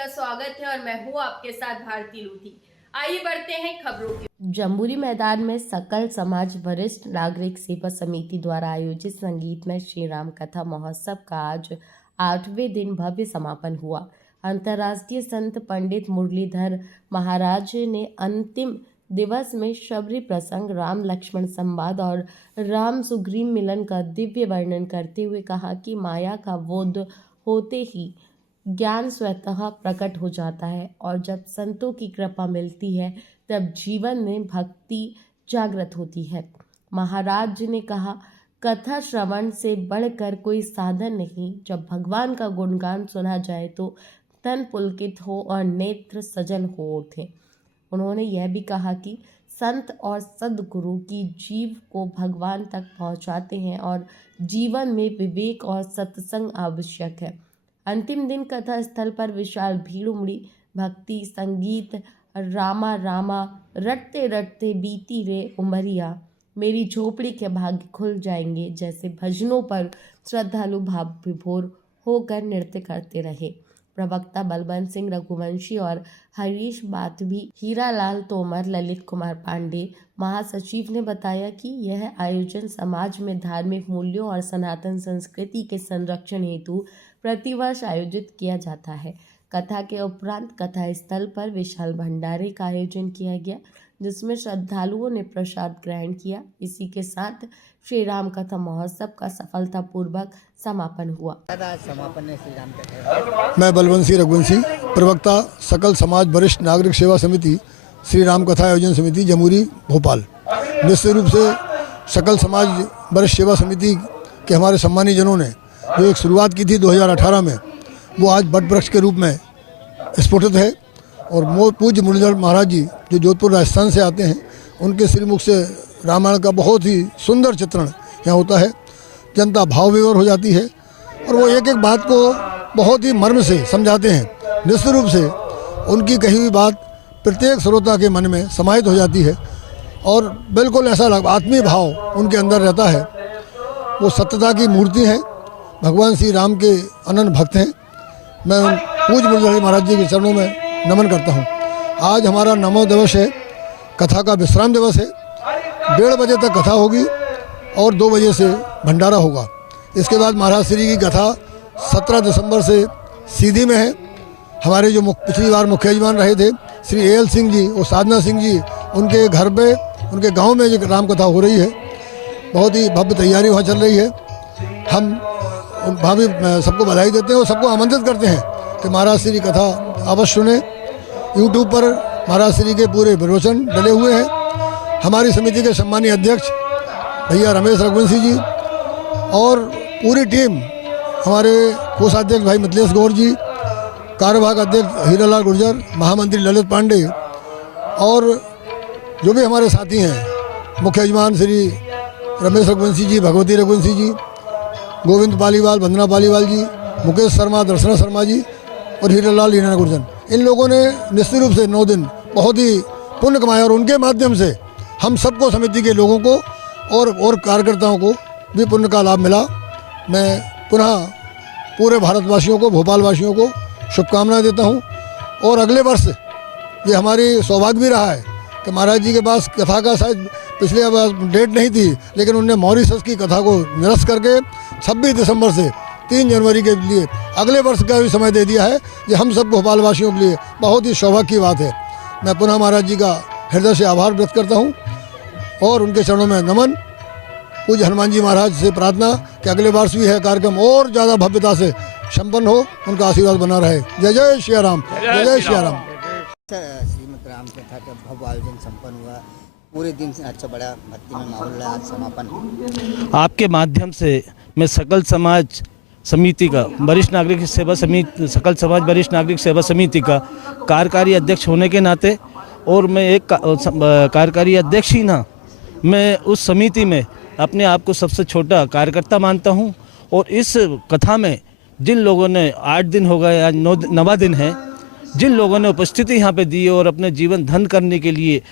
का स्वागत है और मैं हूँ आपके साथ भारती लूथी। आइए बढ़ते हैं खबरों की। जम्बूरी मैदान में सकल समाज वरिष्ठ नागरिक सेवा समिति द्वारा आयोजित संगीतमय श्री राम कथा महोत्सव का आज 8वें दिन भव्य समापन हुआ। अंतर्राष्ट्रीय संत पंडित मुरलीधर महाराज ने अंतिम दिवस में शबरी प्रसंग, राम लक्ष्मण संवाद और राम सुग्रीव मिलन का दिव्य वर्णन करते हुए कहा कि माया का बोध होते ही ज्ञान स्वतः प्रकट हो जाता है और जब संतों की कृपा मिलती है तब जीवन में भक्ति जागृत होती है। महाराज जी ने कहा, कथा श्रवण से बढ़कर कोई साधन नहीं। जब भगवान का गुणगान सुना जाए तो तन पुलकित हो और नेत्र सजल हो उठे। उन्होंने यह भी कहा कि संत और सद्गुरु की जीव को भगवान तक पहुंचाते हैं और जीवन में विवेक और सत्संग आवश्यक है। अंतिम दिन कथा स्थल पर विशाल भीड़ उमड़ी। भक्ति संगीत रामा रामा रटते रटते बीती रे उमरिया, मेरी झोपड़ी के भाग्य खुल जाएंगे जैसे भजनों पर श्रद्धालु भाव विभोर होकर नृत्य करते रहे। प्रवक्ता बलवंत सिंह रघुवंशी और हरीश बातवी, हीरालाल तोमर, ललित कुमार पांडे, महासचिव ने बताया कि यह आयोजन समाज में धार्मिक मूल्यों और सनातन संस्कृति के संरक्षण हेतु प्रतिवर्ष आयोजित किया जाता है। कथा के उपरांत कथा स्थल पर विशाल भंडारे का आयोजन किया गया, जिसमें श्रद्धालुओं ने प्रसाद ग्रहण किया। इसी के साथ श्री राम कथा महोत्सव का सफलतापूर्वक समापन हुआ। मैं बलवंत सिंह रघुवंशी, प्रवक्ता सकल समाज वरिष्ठ नागरिक सेवा समिति, श्री राम कथा आयोजन समिति, जमुरी, भोपाल। निश्चित रूप से सकल समाज वरिष्ठ सेवा समिति के हमारे सम्मानी जनों ने जो एक शुरुआत की थी 2018 में, वो आज बट वृक्ष के रूप में स्फुटित है। और पूज्य मुरलीधर महाराज जी जो जोधपुर राजस्थान से आते हैं, उनके श्रीमुख से रामायण का बहुत ही सुंदर चित्रण यहाँ होता है। जनता भाव विभोर हो जाती है और वो एक एक बात को बहुत ही मर्म से समझाते हैं। निश्चित रूप से उनकी कही हुई बात प्रत्येक श्रोता के मन में समाहित हो जाती है और बिल्कुल ऐसा आत्मीय भाव उनके अंदर रहता है। वो सत्यता की मूर्ति हैं, भगवान श्री राम के अनन्य भक्त हैं। मैं पूज्य मुरलीधर महाराज जी के चरणों में नमन करता हूँ। आज हमारा नवम दिवस है, कथा का विश्राम दिवस है। 1:30 बजे तक कथा होगी और 2 बजे से भंडारा होगा। इसके बाद महाराज श्री की कथा 17 दिसंबर से सीधी में है। हमारे जो पिछली बार मुख्य यजमान रहे थे श्री AL सिंह जी और साधना सिंह जी, उनके घर पे, उनके गांव में जो राम कथा हो रही है, बहुत ही भव्य तैयारी वहाँ चल रही है। हम भाभी सबको बधाई देते हैं और सबको आमंत्रित करते हैं कि महाराज श्री कथा अवश्य सुने। यूट्यूब पर महाराज श्री के पूरे प्रवचन डले हुए हैं। हमारी समिति के सम्मानीय अध्यक्ष भैया रमेश रघुवंशी जी और पूरी टीम, हमारे कोषाध्यक्ष भाई मिथिलेश गौर जी, कार्यवाहक अध्यक्ष हीरालाल गुर्जर, महामंत्री ललित पांडे और जो भी हमारे साथी हैं, मुख्य यजमान श्री रमेश रघुवंशी जी, भगवती रघुवंशी जी, गोविंद पालीवाल, वंदना पालीवाल जी, मुकेश शर्मा, दर्शना शर्मा जी और हीरालाल हीरा गुर्जर, इन लोगों ने निश्चित रूप से 9 दिन बहुत ही पुण्य कमाया और उनके माध्यम से हम सबको, समिति के लोगों को और कार्यकर्ताओं को भी पुण्य का लाभ मिला। मैं पुनः पूरे भारतवासियों को, भोपाल वासियों को शुभकामनाएं देता हूं। और अगले वर्ष ये हमारी सौभाग्य भी रहा है कि महाराज जी के पास कथा का शायद पिछले डेट नहीं थी, लेकिन उनने मॉरिशस की कथा को निरस्त करके 26 दिसंबर से 3 जनवरी के लिए अगले वर्ष का भी समय दे दिया है। ये हम सब भोपाल वासियों के लिए बहुत ही सौभाग्य की बात है। मैं पुनः महाराज जी का हृदय से आभार व्यक्त करता हूँ और उनके चरणों में नमन। पूज्य हनुमान जी महाराज से प्रार्थना कि अगले वर्ष भी है कार्यक्रम और ज़्यादा भव्यता से संपन्न हो, उनका आशीर्वाद बना रहे। जय जय श्री राम, जय जय श्री राम। श्रीमद राम कथा का भव्य आयोजन संपन्न हुआ। पूरे दिन से अच्छा बड़ा भक्तिमय माहौल रहा। आज समापन आपके माध्यम से मैं सकल समाज समिति का वरिष्ठ नागरिक सेवा समिति, सकल समाज वरिष्ठ नागरिक सेवा समिति का कार्यकारी अध्यक्ष होने के नाते, और मैं एक कार्यकारी अध्यक्ष ही ना, मैं उस समिति में अपने आप को सबसे छोटा कार्यकर्ता मानता हूं। और इस कथा में जिन लोगों ने 8 दिन हो गए, आज 9वां दिन है, जिन लोगों ने उपस्थिति यहाँ पे दी और अपने जीवन धन करने के लिए,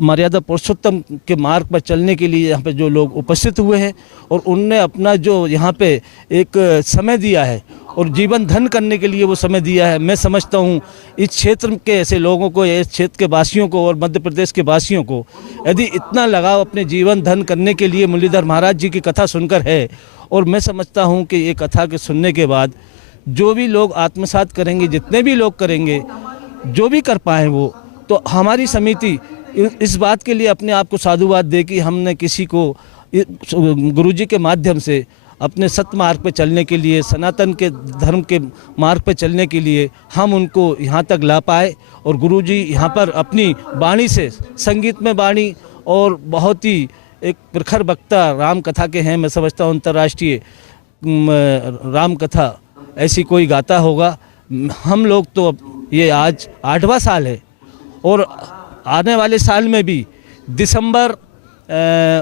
मर्यादा पुरुषोत्तम के मार्ग पर चलने के लिए यहाँ पे जो लोग उपस्थित हुए हैं और उनने अपना जो यहाँ पे एक समय दिया है, और जीवन धन करने के लिए वो समय दिया है। मैं समझता हूँ इस क्षेत्र के ऐसे लोगों को, इस क्षेत्र के वासियों को और मध्य प्रदेश के वासियों को यदि इतना लगाव अपने जीवन धन करने के लिए मुरलीधर महाराज जी की कथा सुनकर है, और मैं समझता हूँ कि ये कथा के सुनने के बाद जो भी लोग आत्मसात करेंगे, जितने भी लोग करेंगे, जो भी कर पाएँ वो, तो हमारी समिति इस बात के लिए अपने आप को साधुवाद दे कि हमने किसी को गुरुजी के माध्यम से अपने सत्य मार्ग पे चलने के लिए, सनातन के धर्म के मार्ग पे चलने के लिए हम उनको यहाँ तक ला पाए। और गुरुजी यहाँ पर अपनी वाणी से, संगीत में वाणी और बहुत ही एक प्रखर वक्ता राम कथा के हैं। मैं समझता हूँ अंतर्राष्ट्रीय राम कथा ऐसी कोई गाता होगा। हम लोग तो ये आज 8वां साल है और आने वाले साल में भी दिसंबर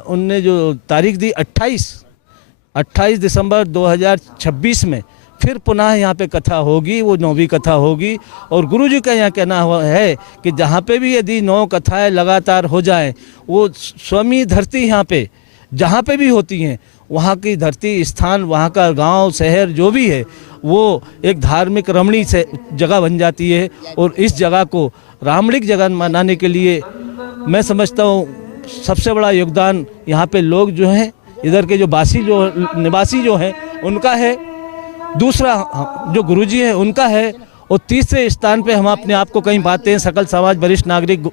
उनने जो तारीख दी 28 दिसंबर 2026 में फिर पुनः यहाँ पे कथा होगी, वो 9वीं कथा होगी। और गुरुजी का यहाँ कहना है कि जहाँ पे भी यदि 9 कथाएं लगातार हो जाएं, वो स्वामी धरती यहाँ पे जहाँ पे भी होती हैं, वहाँ की धरती स्थान, वहाँ का गांव शहर जो भी है, वो एक धार्मिक रमणीय से जगह बन जाती है। और इस जगह को रामणिक जगह बनाने के लिए मैं समझता हूँ सबसे बड़ा योगदान यहाँ पे लोग जो हैं, इधर के जो निवासी जो हैं उनका है, दूसरा जो गुरुजी हैं उनका है, और तीसरे स्थान पे हम अपने आप को कहीं पाते हैं सकल समाज वरिष्ठ नागरिक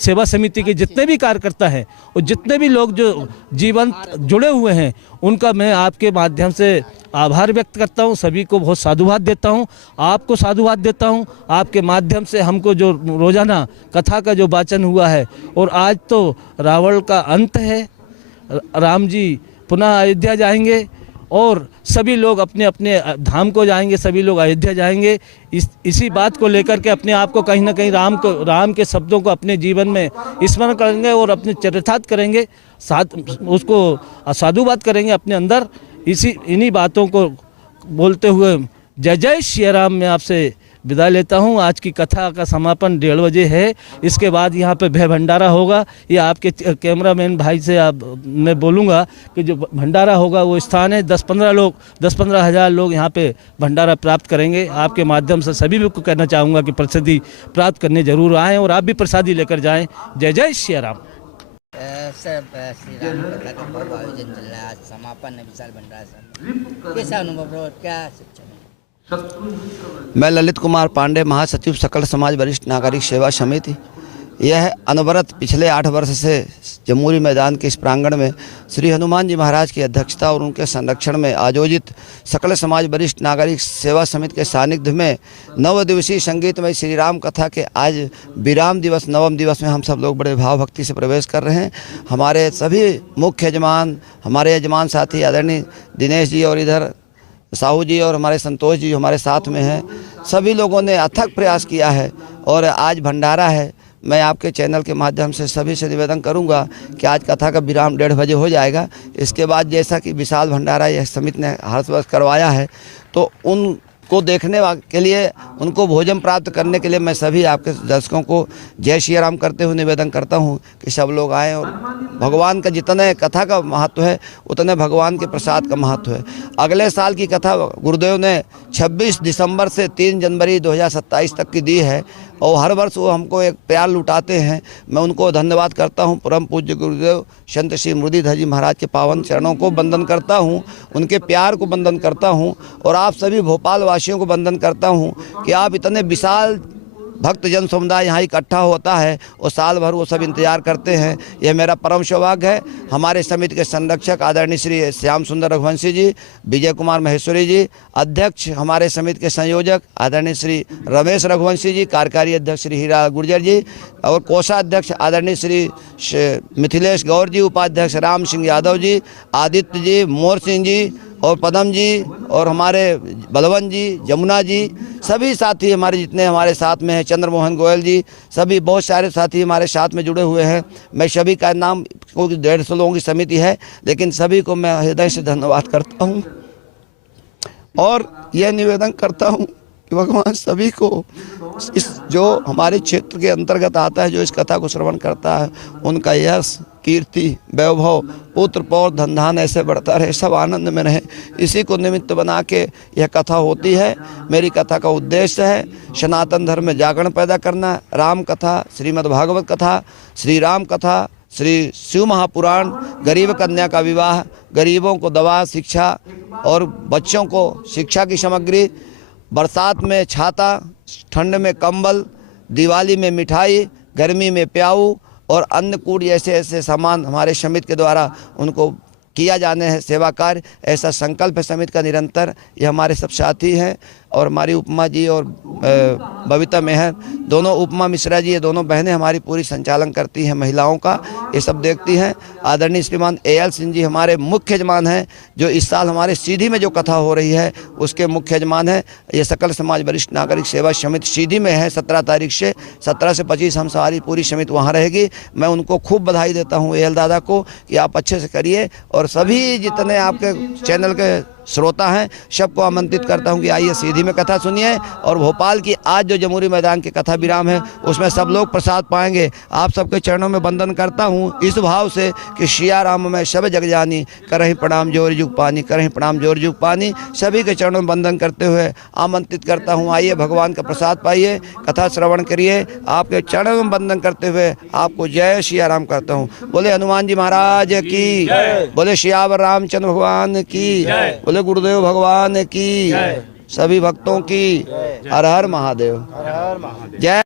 सेवा समिति के जितने भी कार्यकर्ता हैं और जितने भी लोग जो जीवंत जुड़े हुए हैं, उनका मैं आपके माध्यम से आभार व्यक्त करता हूं। सभी को बहुत साधुवाद देता हूं, आपको साधुवाद देता हूं। आपके माध्यम से हमको जो रोजाना कथा का जो वाचन हुआ है, और आज तो रावण का अंत है, राम जी पुनः अयोध्या जाएंगे और सभी लोग अपने अपने धाम को जाएंगे, सभी लोग अयोध्या जाएंगे। इसी बात को लेकर के अपने आप को कहीं ना कहीं राम के शब्दों को अपने जीवन में स्मरण करेंगे और अपने चरितार्थ करेंगे, उसको साधुवाद करेंगे अपने अंदर। इन्हीं बातों को बोलते हुए जय जय श्री राम में आपसे विदा लेता हूँ। आज की कथा का समापन 1:30 बजे है। इसके बाद यहाँ पे भय भंडारा होगा। ये आपके कैमरामैन भाई से मैं बोलूँगा कि जो भंडारा होगा वो स्थान है 10-15 हज़ार लोग यहाँ पे भंडारा प्राप्त करेंगे। आपके माध्यम से सभी को कहना चाहूँगा कि प्रसादी प्राप्त करने जरूर आएँ और आप भी प्रसादी लेकर जाएँ। जय जय श्री राम। सर, श्री राम कथा का भव्य आयोजन चल रहा है, आज समापन है विशाल भंडारा। कैसा अनुभव रहा, क्या शिक्षा मिली? मैं ललित कुमार पांडे, महासचिव सकल समाज वरिष्ठ नागरिक सेवा समिति। यह अनवरत पिछले 8 वर्ष से जमूरी मैदान के इस प्रांगण में श्री हनुमान जी महाराज की अध्यक्षता और उनके संरक्षण में आयोजित सकल समाज वरिष्ठ नागरिक सेवा समिति के सानिध्य में 9 दिवसीय संगीतमय श्री राम कथा के आज विराम दिवस 9वें दिवस में हम सब लोग बड़े भाव भक्ति से प्रवेश कर रहे हैं। हमारे सभी मुख्य यजमान, हमारे यजमान साथी आदरणीय दिनेश जी और इधर साहू जी और हमारे संतोष जी हमारे साथ में हैं, सभी लोगों ने अथक प्रयास किया है और आज भंडारा है। मैं आपके चैनल के माध्यम से सभी से निवेदन करूंगा कि आज कथा का विराम 1:30 बजे हो जाएगा। इसके बाद जैसा कि विशाल भंडारा यह समिति ने हर वर्ष करवाया है, तो उनको देखने के लिए, उनको भोजन प्राप्त करने के लिए मैं सभी आपके दर्शकों को जय श्री राम करते हुए निवेदन करता हूं कि सब लोग आएँ और भगवान का जितने कथा का महत्व है उतने भगवान के प्रसाद का महत्व है। अगले साल की कथा गुरुदेव ने 26 दिसंबर से 3 जनवरी 2027 तक की दी है और हर वर्ष वो हमको एक प्यार लुटाते हैं। मैं उनको धन्यवाद करता हूं। परम पूज्य गुरुदेव संत श्री मुरलीधर जी महाराज के पावन चरणों को वंदन करता हूं, उनके प्यार को वंदन करता हूं और आप सभी भोपाल वासियों को वंदन करता हूं कि आप इतने विशाल भक्त जन समुदाय यहाँ इकट्ठा होता है और साल भर वो सब इंतजार करते हैं। यह मेरा परम सौभाग्य है। हमारे समिति के संरक्षक आदरणीय श्री श्याम सुंदर रघुवंशी जी, विजय कुमार महेश्वरी जी, अध्यक्ष हमारे समिति के संयोजक आदरणीय श्री रमेश रघुवंशी जी, कार्यकारी अध्यक्ष श्री हीरा गुर्जर जी और कोषाध्यक्ष आदरणीय श्री मिथिलेश गौर जी, उपाध्यक्ष राम सिंह यादव जी, आदित्य जी, मोर सिंह जी और पदम जी और हमारे बलवन जी, जमुना जी, सभी साथी हमारे जितने हमारे साथ में हैं, चंद्रमोहन गोयल जी, सभी बहुत सारे साथी हमारे साथ में जुड़े हुए हैं। मैं सभी का नाम, को 150 लोगों की समिति है, लेकिन सभी को मैं हृदय से धन्यवाद करता हूं और यह निवेदन करता हूं कि भगवान सभी को इस जो हमारे क्षेत्र के अंतर्गत आता है, जो इस कथा को श्रवण करता है, उनका यश कीर्ति वैभव पुत्र पौत्र धन धान ऐसे बढ़ता रहे, सब आनंद में रहे, इसी को निमित्त बना के यह कथा होती है। मेरी कथा का उद्देश्य है सनातन धर्म में जागरण पैदा करना। राम कथा, श्रीमद् भागवत कथा, श्री राम कथा, श्री शिव महापुराण, गरीब कन्या का विवाह, गरीबों को दवा, शिक्षा और बच्चों को शिक्षा की सामग्री, बरसात में छाता, ठंड में कंबल, दिवाली में मिठाई, गर्मी में प्याऊ और अन्नकूट जैसे ऐसे सामान हमारे समिति के द्वारा उनको किया जाने हैं सेवा कार्य। ऐसा संकल्प है समिति का निरंतर। ये हमारे सब साथी हैं और हमारी उपमा जी और बबीता मेहर, दोनों उपमा मिश्रा जी, ये दोनों बहनें हमारी पूरी संचालन करती हैं महिलाओं का, ये सब देखती हैं। आदरणीय श्रीमान AL सिंह जी हमारे मुख्य यजमान हैं, जो इस साल हमारे सीधी में जो कथा हो रही है उसके मुख्य यजमान हैं। ये सकल समाज वरिष्ठ नागरिक सेवा समिति सीधी में है। 17 तारीख से 17 से 25 हम सारी पूरी समिति वहाँ रहेगी। मैं उनको खूब बधाई देता हूँ AL दादा को कि आप अच्छे से करिए, और सभी जितने आपके चैनल के श्रोता हैं सबको आमंत्रित करता हूं कि आइए सीधी में कथा सुनिए। और भोपाल की आज जो जमुरी मैदान की कथा विराम है उसमें सब लोग प्रसाद पाएंगे। आप सबके चरणों में वंदन करता हूं इस भाव से कि सिया राम में सब जग जानी, करहि प्रणाम जोर जुग पानी, करहि प्रणाम जोर जुग पानी। सभी के चरणों में वंदन करते हुए आमंत्रित करता हूँ, आइए भगवान का प्रसाद पाइए, कथा श्रवण करिए। आपके चरणों में वंदन करते हुए आपको जय सिया राम करता हूँ। बोले हनुमान जी महाराज की, बोले सियावर रामचंद्र भगवान की, बोले गुरुदेव भगवान की, सभी भक्तों की हर हर महादेव, जय।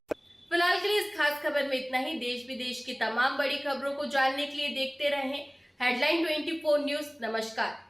फिलहाल के लिए इस खास खबर में इतना ही। देश विदेश की तमाम बड़ी खबरों को जानने के लिए देखते रहें हेडलाइन 24 न्यूज। नमस्कार।